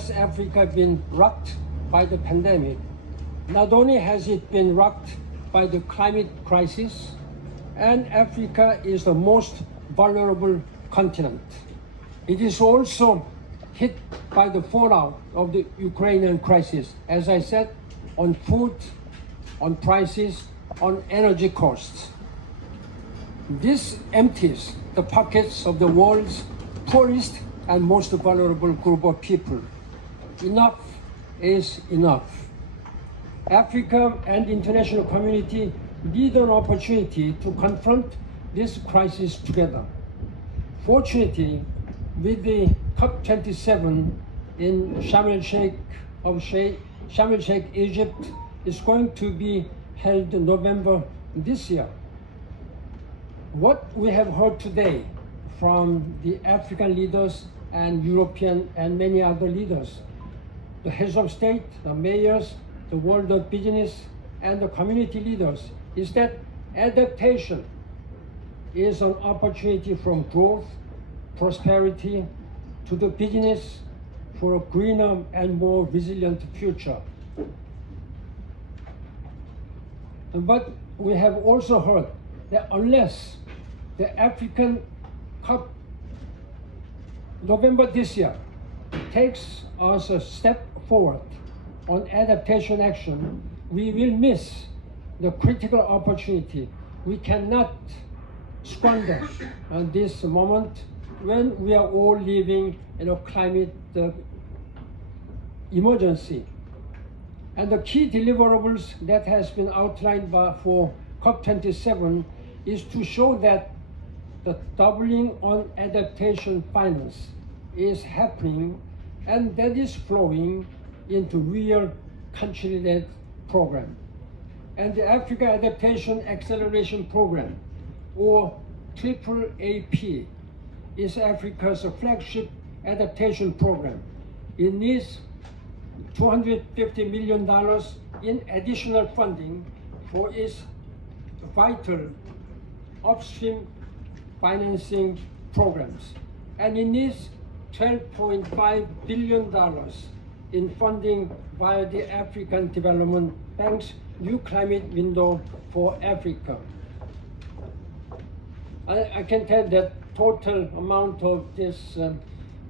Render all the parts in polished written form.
has Africa been rocked by the pandemic, not only has it been rocked by the climate crisis, and Africa is the most vulnerable continent. It is also hit by the fallout of the Ukrainian crisis, as I said, on food, on prices, on energy costs. This empties the pockets of the world's poorest and most vulnerable group of people. Enough is enough. Africa and the international community need an opportunity to confront this crisis together. Fortunately, with the COP27 in Sharm el-Sheikh, Egypt, is going to be held in November this year. What we have heard today from the African leaders and European and many other leaders, the heads of state, the mayors, the world of business, and the community leaders, is that adaptation is an opportunity from growth, prosperity, to the business for a greener and more resilient future. But we have also heard that unless the African COP November this year takes us a step forward on adaptation action, we will miss the critical opportunity. We cannot squander this moment when we are all living in a climate emergency. And the key deliverables that has been outlined for COP27 is to show that the doubling on adaptation finance is happening, and that is flowing into real country-led program. And the Africa Adaptation Acceleration Program, or AAAP, is Africa's flagship adaptation program. It needs $250 million in additional funding for its vital upstream financing programs. And it needs $12.5 billion in funding via the African Development Bank's New Climate Window for Africa. I can tell that total amount of this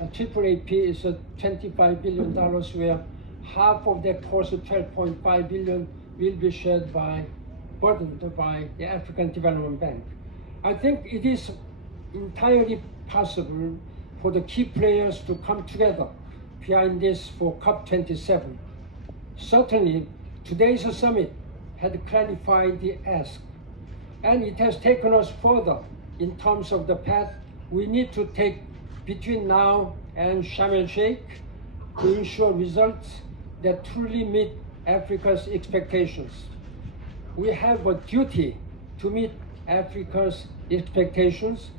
AAAP is $25 billion, where half of that cost of $12.5 billion will be burdened by the African Development Bank. I think it is entirely possible for the key players to come together behind this for COP27. Certainly, today's summit had clarified the ask, and it has taken us further in terms of the path we need to take between now and Sharm el-Sheikh to ensure results that truly meet Africa's expectations. We have a duty to meet Africa's expectations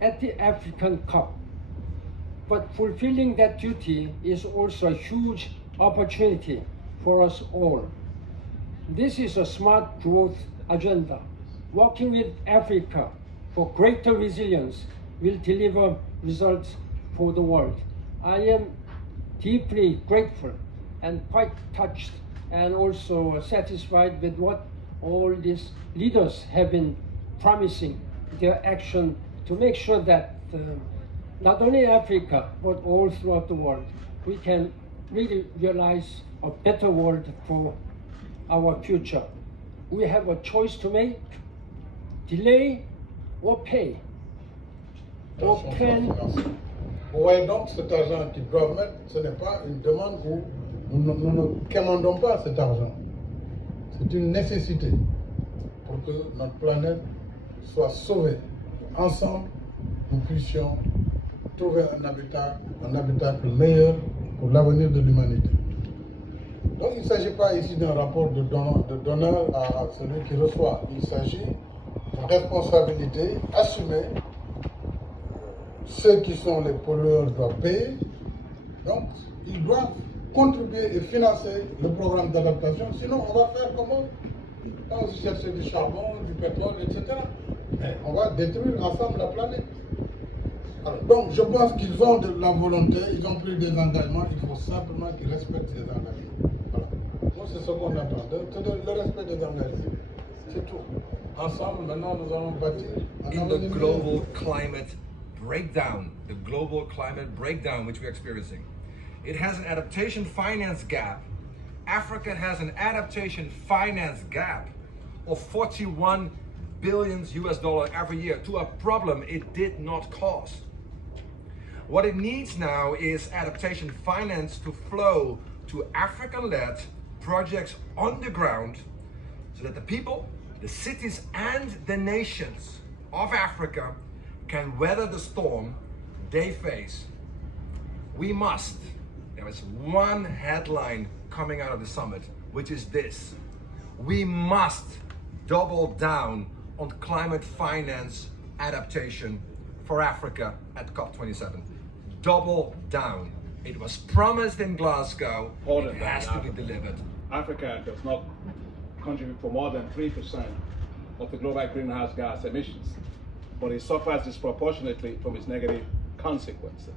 at the African COP. But fulfilling that duty is also a huge opportunity for us all. This is a smart growth agenda. Working with Africa for greater resilience will deliver results for the world. I am deeply grateful and quite touched and also satisfied with what all these leaders have been promising their action to make sure that not only Africa, but all throughout the world, we can really realize a better world for our future. We have a choice to make: delay or pay, or plan. Vous voyez donc, cet argent qu'ils doivent mettre, ce n'est pas une demande où nous ne commandons pas cet argent. C'est une nécessité pour que notre planète soit sauvée. Ensemble, nous puissions trouver un habitacle meilleur pour l'avenir de l'humanité. Donc il ne s'agit pas ici d'un rapport de donneur à celui qui reçoit. Il s'agit d'une responsabilité assumée. Ceux qui sont les pollueurs doivent payer. Donc ils doivent contribuer et financer le programme d'adaptation. Sinon on va faire comment? On va chercher du charbon, du pétrole, etc. Mais on va détruire ensemble la planète. Donc je pense qu'ils ont de la volonté, ils ont pris des engagements, il faut simplement qu'ils respectent ces engagements. Voilà. Moi c'est ce qu'on attend, le respect des engagements. C'est tout. Ensemble, maintenant nous allons bâtir. In the global climate breakdown, which we're experiencing, it has an adaptation finance gap. Africa has an adaptation finance gap of 41 billion US dollar every year to a problem it did not cause. What it needs now is adaptation finance to flow to African-led projects on the ground so that the people, the cities and the nations of Africa can weather the storm they face. We must, there is one headline coming out of the summit, which is this: we must double down on climate finance adaptation for Africa at COP27. Double down. It was promised in Glasgow, it has to be delivered. Africa does not contribute for more than 3% of the global greenhouse gas emissions, but it suffers disproportionately from its negative consequences.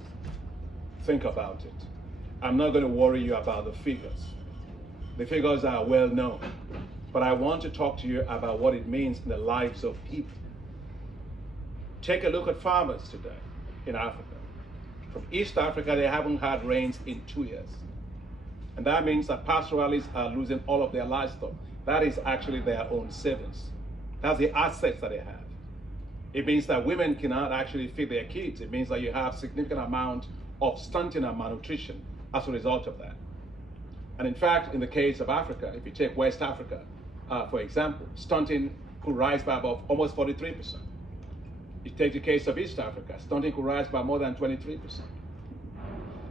Think about it. I'm not going to worry you about the figures. The figures are well known, but I want to talk to you about what it means in the lives of people. Take a look at farmers today in Africa. From East Africa, they haven't had rains in 2 years. And that means that pastoralists are losing all of their livestock. That is actually their own savings. That's the assets that they have. It means that women cannot actually feed their kids. It means that you have significant amount of stunting and malnutrition as a result of that. And in fact, in the case of Africa, if you take West Africa, for example, stunting could rise by about almost 43%. You take the case of East Africa, stunting could rise by more than 23%.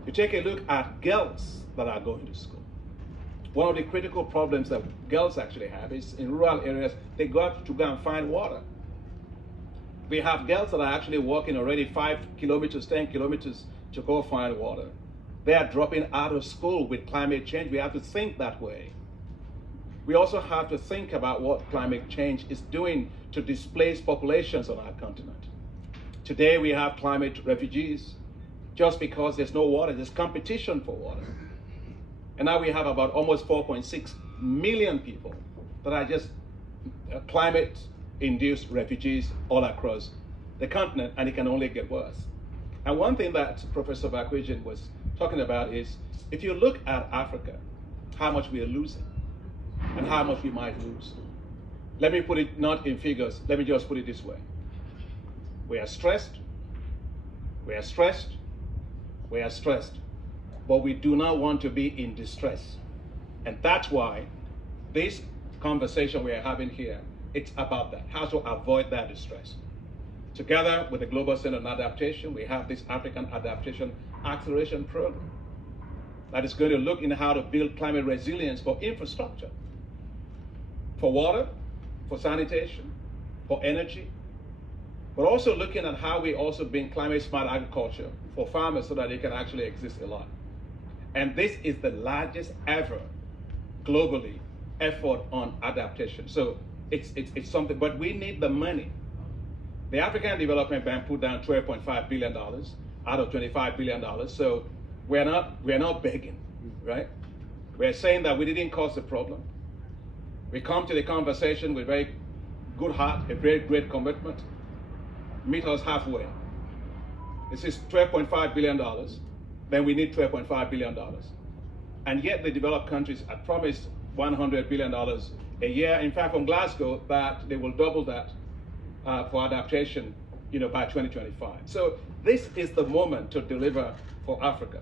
You take a look at girls that are going to school. One of the critical problems that girls actually have is in rural areas, they go out to go and find water. We have girls that are actually walking already 5 kilometers, 10 kilometers to go find water. They are dropping out of school with climate change. We have to think that way. We also have to think about what climate change is doing to displaced populations on our continent. Today we have climate refugees just because there's no water. There's competition for water. And now we have about almost 4.6 million people that are just climate-induced refugees all across the continent, and it can only get worse. And one thing that Professor Bakwejian was talking about is, if you look at Africa, how much we are losing and how much we might lose. Let me put it not in figures, let me just put it this way. We are stressed, we are stressed, we are stressed, but we do not want to be in distress. And that's why this conversation we are having here, it's about that, how to avoid that distress. Together with the Global Center on Adaptation, we have this African Adaptation Acceleration Program that is going to look into how to build climate resilience for infrastructure, for water, for sanitation, for energy, but also looking at how we also bring climate smart agriculture for farmers so that they can actually exist a lot. And this is the largest ever globally effort on adaptation. So it's something, but we need the money. The African Development Bank put down $12.5 billion out of $25 billion. So we're not begging, right? We're saying that we didn't cause the problem. We come to the conversation with very good heart, a very great commitment. Meet us halfway. This is $12.5 billion. Then we need $12.5 billion. And yet the developed countries had promised $100 billion a year. In fact, from Glasgow, that they will double that for adaptation, by 2025. So this is the moment to deliver for Africa.